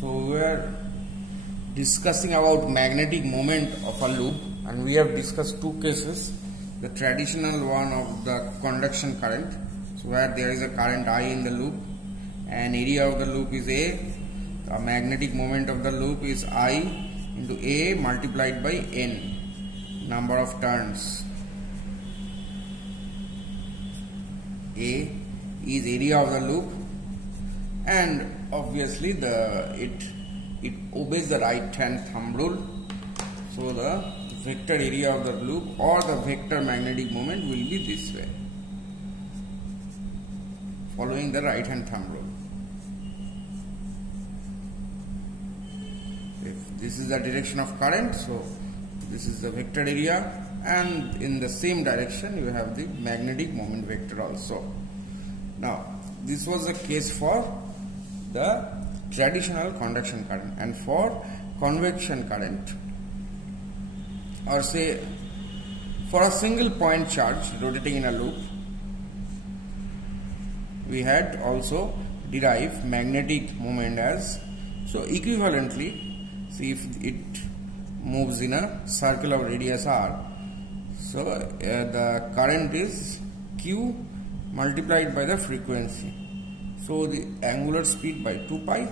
So we are discussing about magnetic moment of a loop, and we have discussed two cases. The traditional one of the conduction current, so where there is a current I in the loop and area of the loop is A. The magnetic moment of the loop is I into A multiplied by N, number of turns. A is area of the loop, and obviously it obeys the right hand thumb rule. So the vector area of the loop or the vector magnetic moment will be this way, following the right hand thumb rule. If this is the direction of current, so this is the vector area, and in the same direction you have the magnetic moment vector also. Now this was the case for the traditional conduction current, and for convection current, or say for a single point charge rotating in a loop, we had also derived magnetic moment as, so equivalently, see if it moves in a circle of radius r, so the current is q multiplied by the frequency, so the angular speed by 2 pi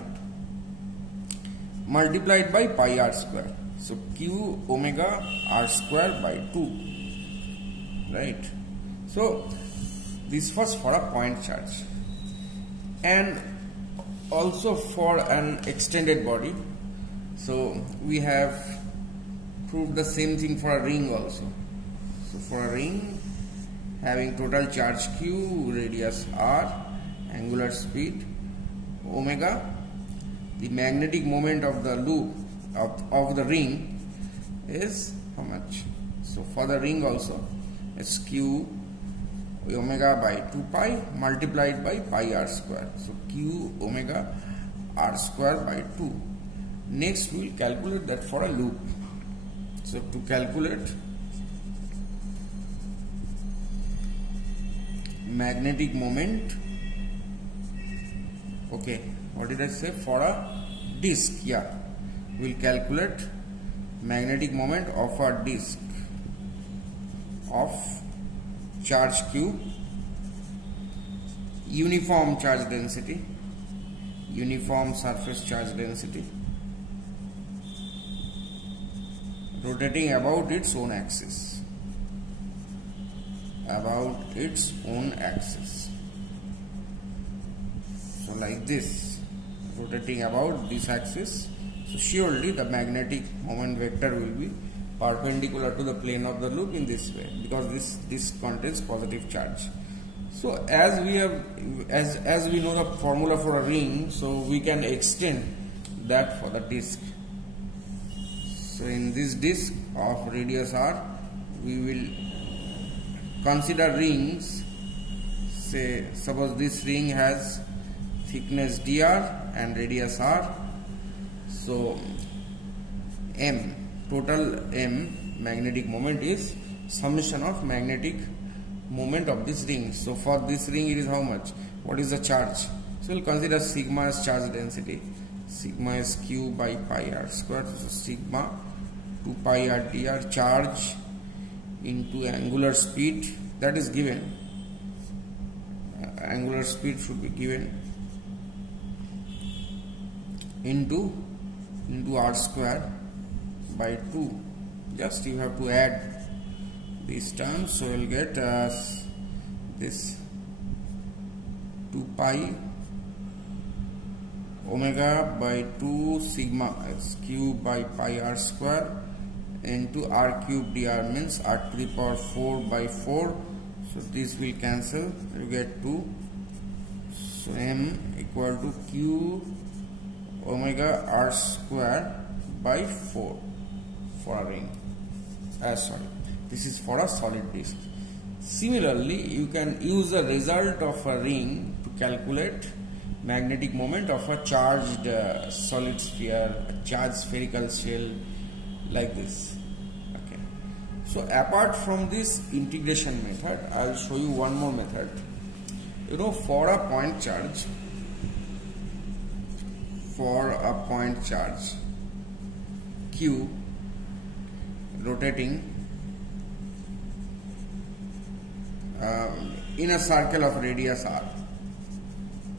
multiplied by pi r square, so q omega r square by 2, right? So this was for a point charge, and also for an extended body. So we have proved the same thing for a ring also. So for a ring having total charge q, radius r, angular speed omega, the magnetic moment of the loop of the ring is how much? So for the ring also it's q omega by 2 pi multiplied by pi r square, so q omega r square by 2. Next we will calculate that for a loop. So to calculate magnetic moment, okay, what did I say, for a disc? Yeah, we will calculate magnetic moment of a disc of charge q, uniform charge density, uniform surface charge density, rotating about its own axis, so like this, rotating about this axis. So surely the magnetic moment vector will be perpendicular to the plane of the loop in this way, because this contains positive charge. So as we know the formula for a ring, so we can extend that for the disc. So in this disc of radius r, we will consider rings. Say suppose this ring has thickness dr and radius r, so m, total m magnetic moment is summation of magnetic moment of this ring. So for this ring it is how much? What is the charge? So we'll consider sigma as charge density. Sigma is q by pi r square, so sigma 2 pi r dr, charge into angular speed, that is given, angular speed should be given, into r square by 2. Just you have to add these terms, so you will get this 2 pi omega by 2 sigma is q by pi r square into r cube dr, means r to the power 4 by 4, so this will cancel, you get 2, so m equal to q omega r square by 4 for a ring. Sorry, this is for a solid disc. Similarly, you can use the result of a ring to calculate magnetic moment of a charged solid sphere, a charged spherical shell, like this. Okay. So apart from this integration method, I will show you one more method. For a point charge, for a point charge q rotating in a circle of radius r.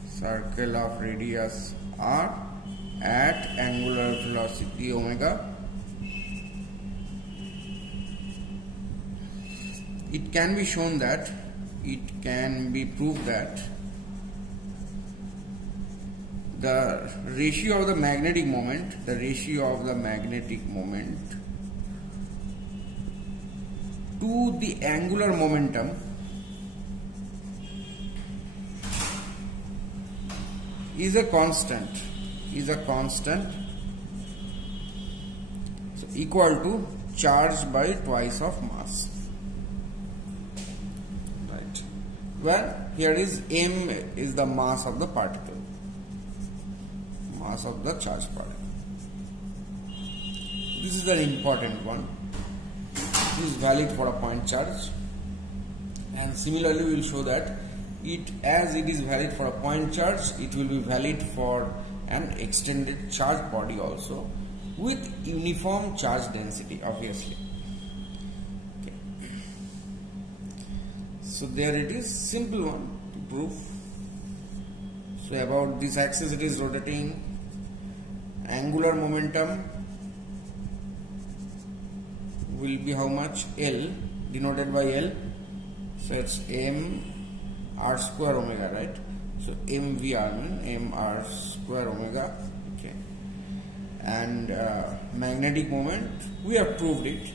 Circle of radius r at angular velocity omega. It can be shown that, it can be proved that the ratio of the magnetic moment, to the angular momentum is a constant, so equal to charge by twice of mass. Right. Where here is m is the mass of the particle, mass of the charged particle. This is an important one. This is valid for a point charge, and similarly we will show that as it is valid for a point charge, it will be valid for an extended charge body also with uniform charge density, obviously. Okay. So there it is, simple one to prove. So about this axis it is rotating, angular momentum will be how much? L, denoted by L. So it's m r square omega, right? So mvr means m r square omega. Okay. And magnetic moment, we have proved it,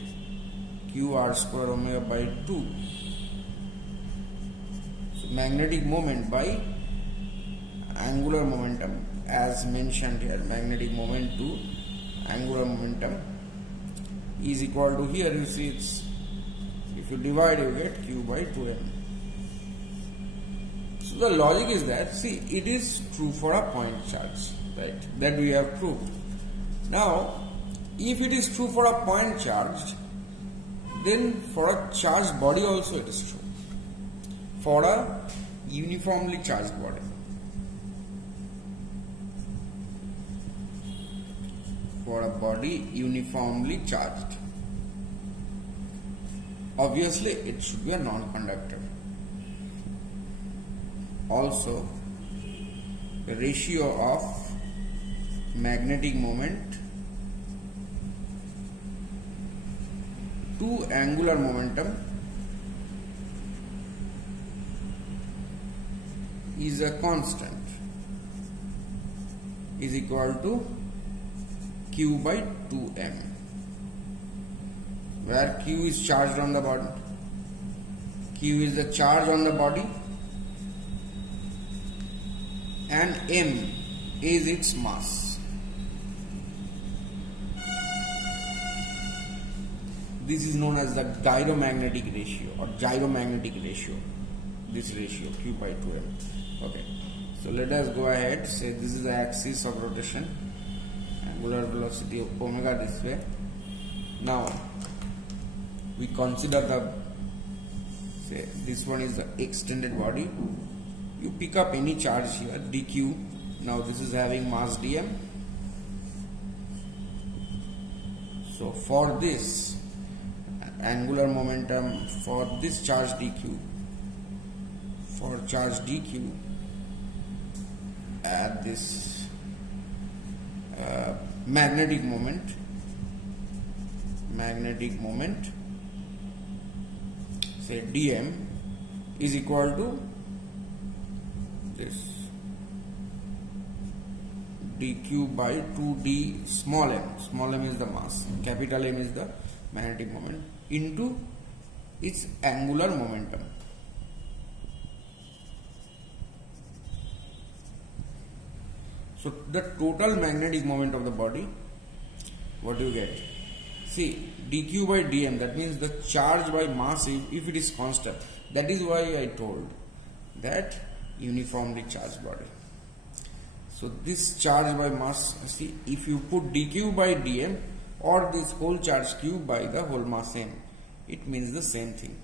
q r square omega by 2. So magnetic moment by angular momentum, as mentioned here, magnetic moment to angular momentum is equal to, here you see it's, if you divide you get q by 2m. So the logic is that, see, it is true for a point charge, right? That we have proved. Now, if it is true for a point charge, then for a charged body also it is true. For a uniformly charged body. For a body uniformly charged. Obviously, it should be a non-conductor. Also, the ratio of magnetic moment to angular momentum is a constant, is equal to q by 2m, where q is charged on the body, q is the charge on the body, and m is its mass. This is known as the gyromagnetic ratio or gyromagnetic ratio, this ratio q by 2m. Okay, so let us go ahead, say this is the axis of rotation, angular velocity of omega this way. Now we consider the, say this one is the extended body. You pick up any charge here, dq. Now this is having mass dm. So for this angular momentum, for this charge dq, for charge dq at this magnetic moment, say dm is equal to this dq by 2d small m is the mass, capital M is the magnetic moment, into its angular momentum. So the total magnetic moment of the body, what do you get? See, dq by dm, that means the charge by mass, if it is constant. That is why I told that uniformly charged body. So this charge by mass, see, if you put dq by dm or this whole charge q by the whole mass m, it means the same thing.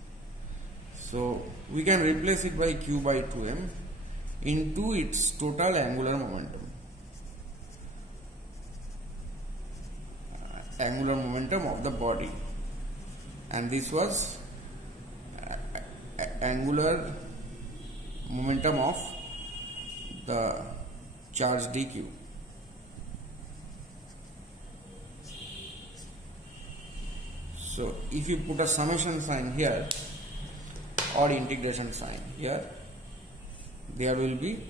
So we can replace it by q by 2m into its total angular momentum. angular momentum of the body, and this was angular momentum of the charge dq. So if you put a summation sign here or integration sign here, there will be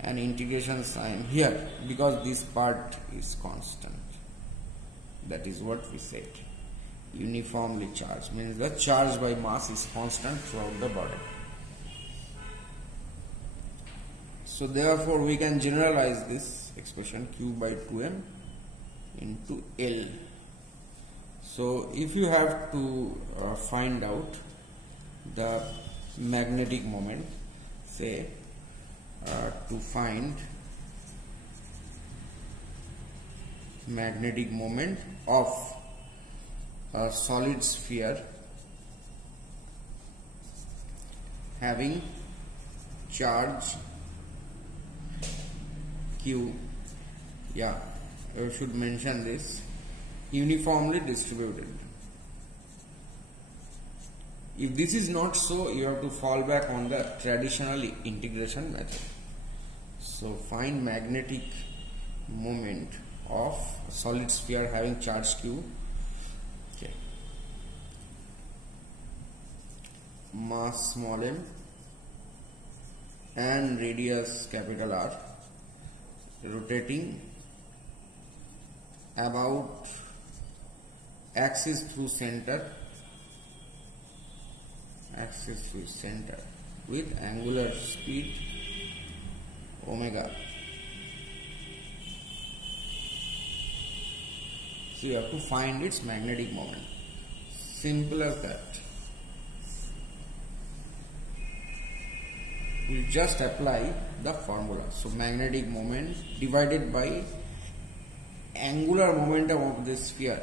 an integration sign here because this part is constant. That is what we said. Uniformly charged means the charge by mass is constant throughout the body. So therefore we can generalize this expression Q by 2m into L. So if you have to find out the magnetic moment, say to find magnetic moment of a solid sphere having charge Q, I should mention this, uniformly distributed. If this is not so, you have to fall back on the traditional integration method. So find magnetic moment of a solid sphere having charge Q. Okay. Mass small m and radius capital R, rotating about axis through center with angular speed omega. So you have to find its magnetic moment. Simple as that. We just apply the formula. So magnetic moment divided by angular momentum of this sphere.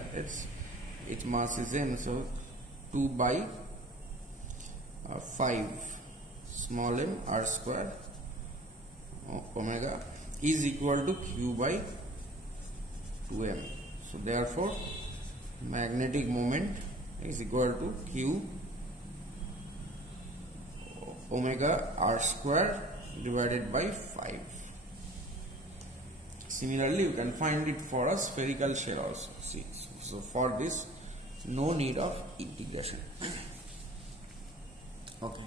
Its mass is m, so 2 by 5 small m r square omega is equal to Q by 2m. So therefore magnetic moment is equal to Q omega r square divided by 5. Similarly, you can find it for a spherical shell also. See, so for this, no need of integration. Okay.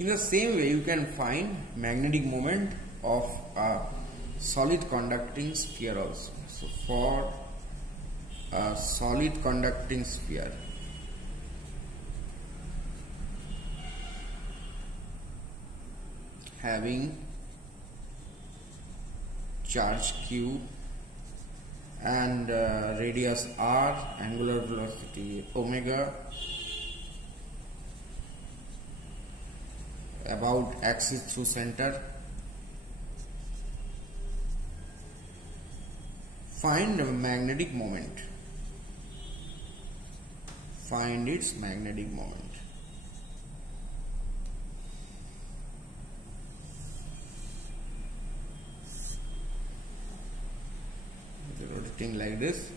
In the same way, you can find magnetic moment of a solid conducting sphere also. So for a solid conducting sphere, having charge Q and radius R, angular velocity omega, about axis through center, find the magnetic moment, find its magnetic moment. Rotating like this.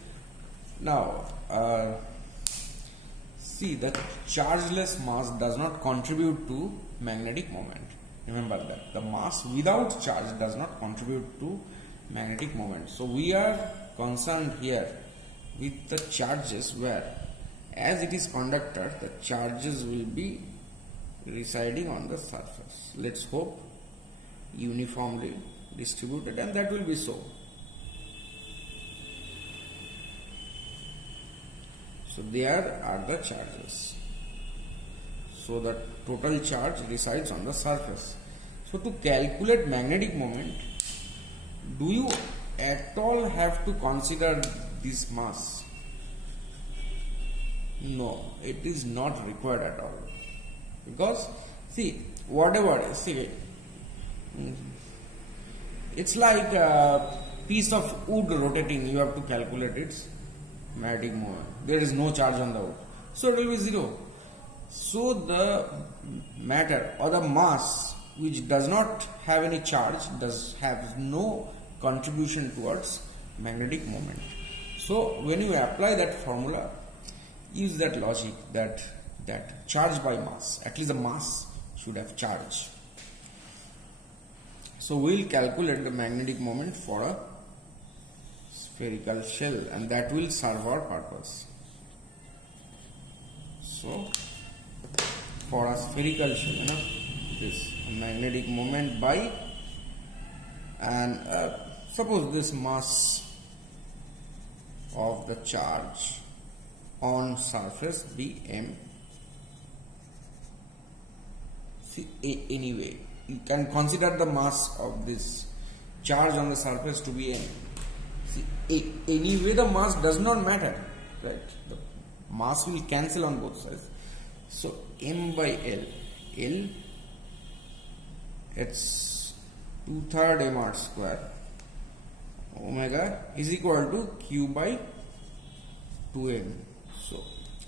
Now see, the chargeless mass does not contribute to magnetic moment. Remember that the mass without charge does not contribute to magnetic moment. So we are concerned here with the charges where, as it is conductor, the charges will be residing on the surface. Let's hope uniformly distributed, and that will be so. So there are the charges. So the total charge resides on the surface. So to calculate magnetic moment, do you at all have to consider this mass? No, it is not required at all. Because see, whatever, see, it's like a piece of wood rotating, you have to calculate its magnetic moment. There is no charge on the wood, so it will be 0. So the matter or the mass which does not have any charge does have no contribution towards magnetic moment. So when you apply that formula, use that logic that charge by mass, at least the mass should have charge. So we will calculate the magnetic moment for a spherical shell, and that will serve our purpose. So for a spherical shell, this magnetic moment by, and suppose this mass of the charge on surface be m. See, anyway, you can consider the mass of this charge on the surface to be m. See, anyway the mass does not matter, right? The mass will cancel on both sides. So m by L, it's 2/3 mr square omega is equal to q by 2m. So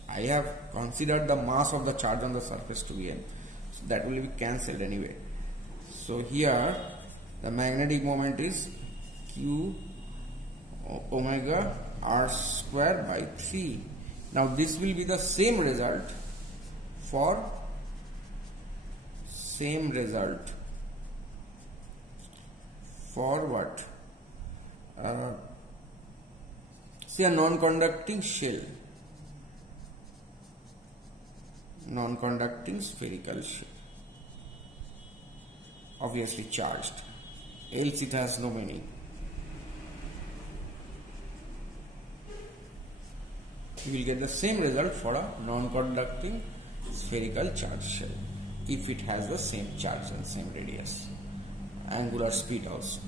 I have considered the mass of the charge on the surface to be m, so that will be cancelled anyway. So here the magnetic moment is q omega r square by 3. Now this will be the same result for what? Say a non-conducting shell, non-conducting spherical shell, obviously charged, else it has no meaning. You will get the same result for a non-conducting spherical charge shell if it has the same charge and same radius, angular speed also.